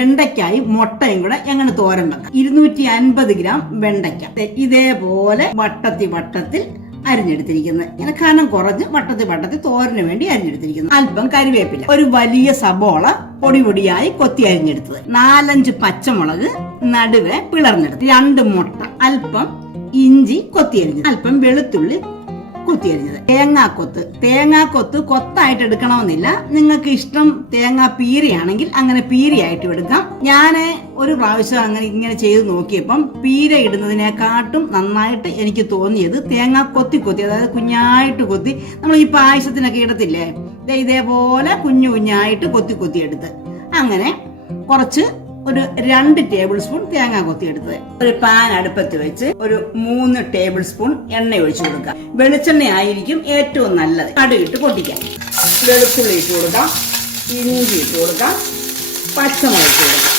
വെണ്ടയ്ക്കായും മുട്ടയും കൂടെ എങ്ങനെ തോരൻ വെക്കാം. ഇരുന്നൂറ്റി അൻപത് ഗ്രാം വെണ്ടയ്ക്ക. ഇതേപോലെ വട്ടത്തി വട്ടത്തിൽ അരിഞ്ഞെടുത്തിരിക്കുന്നത്. ഇങ്ങനെ കനം കുറഞ്ഞ് വട്ടത്തി വട്ടത്തിൽ തോരന് വേണ്ടി അരിഞ്ഞെടുത്തിരിക്കുന്നു. അല്പം കരിവേപ്പില. ഒരു വലിയ സബോള പൊടി പൊടിയായി കൊത്തി അരിഞ്ഞെടുത്തത്. നാലഞ്ച് പച്ചമുളക് നടുവെ പിളർന്നെടുത്ത്. രണ്ട് മുട്ട. അല്പം ഇഞ്ചി കൊത്തി അരിഞ്ഞു. അല്പം വെളുത്തുള്ളി കുത്തിയരിഞ്ഞത് തേങ്ങാക്കൊത്ത്. തേങ്ങാക്കൊത്ത് കൊത്തായിട്ട് എടുക്കണമെന്നില്ല. നിങ്ങൾക്ക് ഇഷ്ടം തേങ്ങാ പീരയാണെങ്കിൽ അങ്ങനെ പീരയായിട്ട് എടുക്കാം. ഞാൻ ഒരു പ്രാവശ്യം അങ്ങനെ ഇങ്ങനെ ചെയ്ത് നോക്കിയപ്പം പീര ഇടുന്നതിനെക്കാട്ടും നന്നായിട്ട് എനിക്ക് തോന്നിയത് തേങ്ങ കൊത്തി കൊത്തി അതായത് കുഞ്ഞായിട്ട് കൊത്തി. നമ്മൾ ഈ പായസത്തിനൊക്കെ ഇടത്തില്ലേ? ഇതേപോലെ കുഞ്ഞു കുഞ്ഞായിട്ട് കൊത്തി കൊത്തി എടുത്ത്. അങ്ങനെ കുറച്ച് ഒരു രണ്ട് ടേബിൾ സ്പൂൺ തേങ്ങ കൊത്തിയെടുത്തത് ഒരു പാൻ അടുപ്പത്ത് വെച്ച് ഒരു മൂന്ന് ടേബിൾ സ്പൂൺ എണ്ണ ഒഴിച്ചു കൊടുക്കാം വെളിച്ചെണ്ണ ആയിരിക്കും ഏറ്റവും നല്ലത്. കടുകിട്ട് പൊട്ടിക്കാം. വെളുത്തുള്ളി ഇട്ട് കൊടുക്കാം. ഇഞ്ചി ഇട്ട് കൊടുക്കാം. പച്ചമുളക് ഇട്ട് കൊടുക്കാം.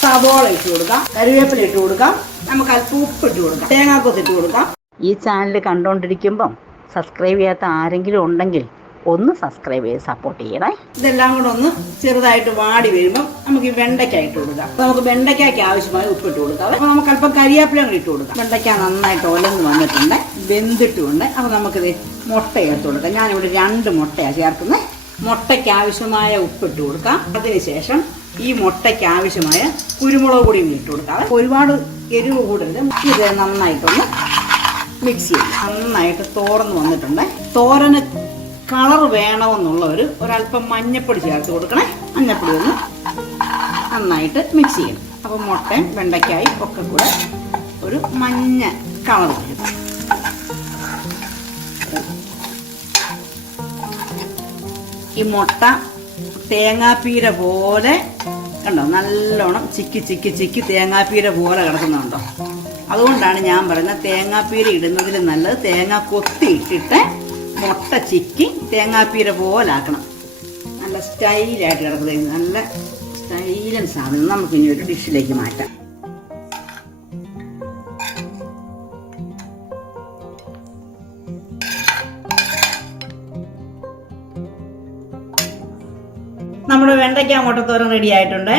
സവോള ഇട്ട് കൊടുക്കാം. കറിവേപ്പില ഇട്ട് കൊടുക്കാം. നമുക്ക് അല്പം ഉപ്പ് ഇട്ട് കൊടുക്കാം. തേങ്ങാക്കൊത്ത് ഇട്ട് കൊടുക്കാം. ഈ ചാനൽ കണ്ടുകൊണ്ടിരിക്കുമ്പം സബ്സ്ക്രൈബ് ചെയ്യാത്ത ആരെങ്കിലും ഉണ്ടെങ്കിൽ ഒന്ന് സബ്സ്ക്രൈബ് ചെയ്ത് സപ്പോർട്ട് ചെയ്യണേ. ഇതെല്ലാം കൂടെ ഒന്ന് ചെറുതായിട്ട് വാടി വരുമ്പോൾ നമുക്ക് ഈ വെണ്ടയ്ക്ക കൊടുക്കാം. അപ്പൊ നമുക്ക് വെണ്ടയ്ക്കയ്ക്ക് ആവശ്യമായി ഉപ്പ് ഇട്ട് കൊടുക്കാം. അപ്പൊ നമുക്ക് അല്പം കരിയാപ്പിലും ഇട്ട് കൊടുക്കാം. വെണ്ടയ്ക്ക നന്നായിട്ട് ഒലന്ന് വന്നിട്ടുണ്ട്. വെന്തിട്ടുമുണ്ട് അപ്പൊ നമുക്കിത് മുട്ട ചേർത്ത് കൊടുക്കാം. ഞാനിവിടെ രണ്ട് മുട്ടയാണ് ചേർക്കുന്നത് മുട്ടയ്ക്ക് ആവശ്യമായ ഉപ്പ് ഇട്ട് കൊടുക്കാം. അതിനുശേഷം ഈ മുട്ടയ്ക്ക് ആവശ്യമായ കുരുമുളക് പൊടിയും ഇട്ട് കൊടുക്കാം. ഒരുപാട് എരിവ് കൂടരുത്. ഇത് നന്നായിട്ടൊന്ന് മിക്സ് ചെയ്യും. നന്നായിട്ട് തോർന്ന് വന്നിട്ടുണ്ട്. തോരന് വേണമെന്നുള്ളവർ ഒരല്പം മഞ്ഞപ്പൊടി ചേർത്ത് കൊടുക്കണേ. മഞ്ഞപ്പൊടി ഒന്ന് നന്നായിട്ട് മിക്സ് ചെയ്യണം. അപ്പോൾ മുട്ടയും വെണ്ടയ്ക്കായും ഒക്കെ കൂടെ ഒരു മഞ്ഞ കളർ വരും. ഈ മുട്ട തേങ്ങാപ്പീര പോലെ കണ്ടോ? നല്ലോണം ചിക്കി ചിക്കി ചിക്കി തേങ്ങാപ്പീര പോലെ കിടക്കുന്നുണ്ടോ? അതുകൊണ്ടാണ് ഞാൻ പറയുന്നത് തേങ്ങാപ്പീര ഇടുന്നതിൽ നല്ലത് തേങ്ങ കൊത്തി ഇട്ടിട്ട് മുട്ട ചിക്കി തേങ്ങാപ്പീര പോലെ ആക്കണം നല്ല സ്റ്റൈലായിട്ട് കിടക്കുന്നത് നല്ല സ്റ്റൈലൻ സാധനം. നമുക്ക് ഇനി ഒരു ഡിഷിലേക്ക് മാറ്റാം. നമ്മുടെ വെണ്ടയ്ക്ക മുട്ടത്തോരൻ റെഡി ആയിട്ടുണ്ട്.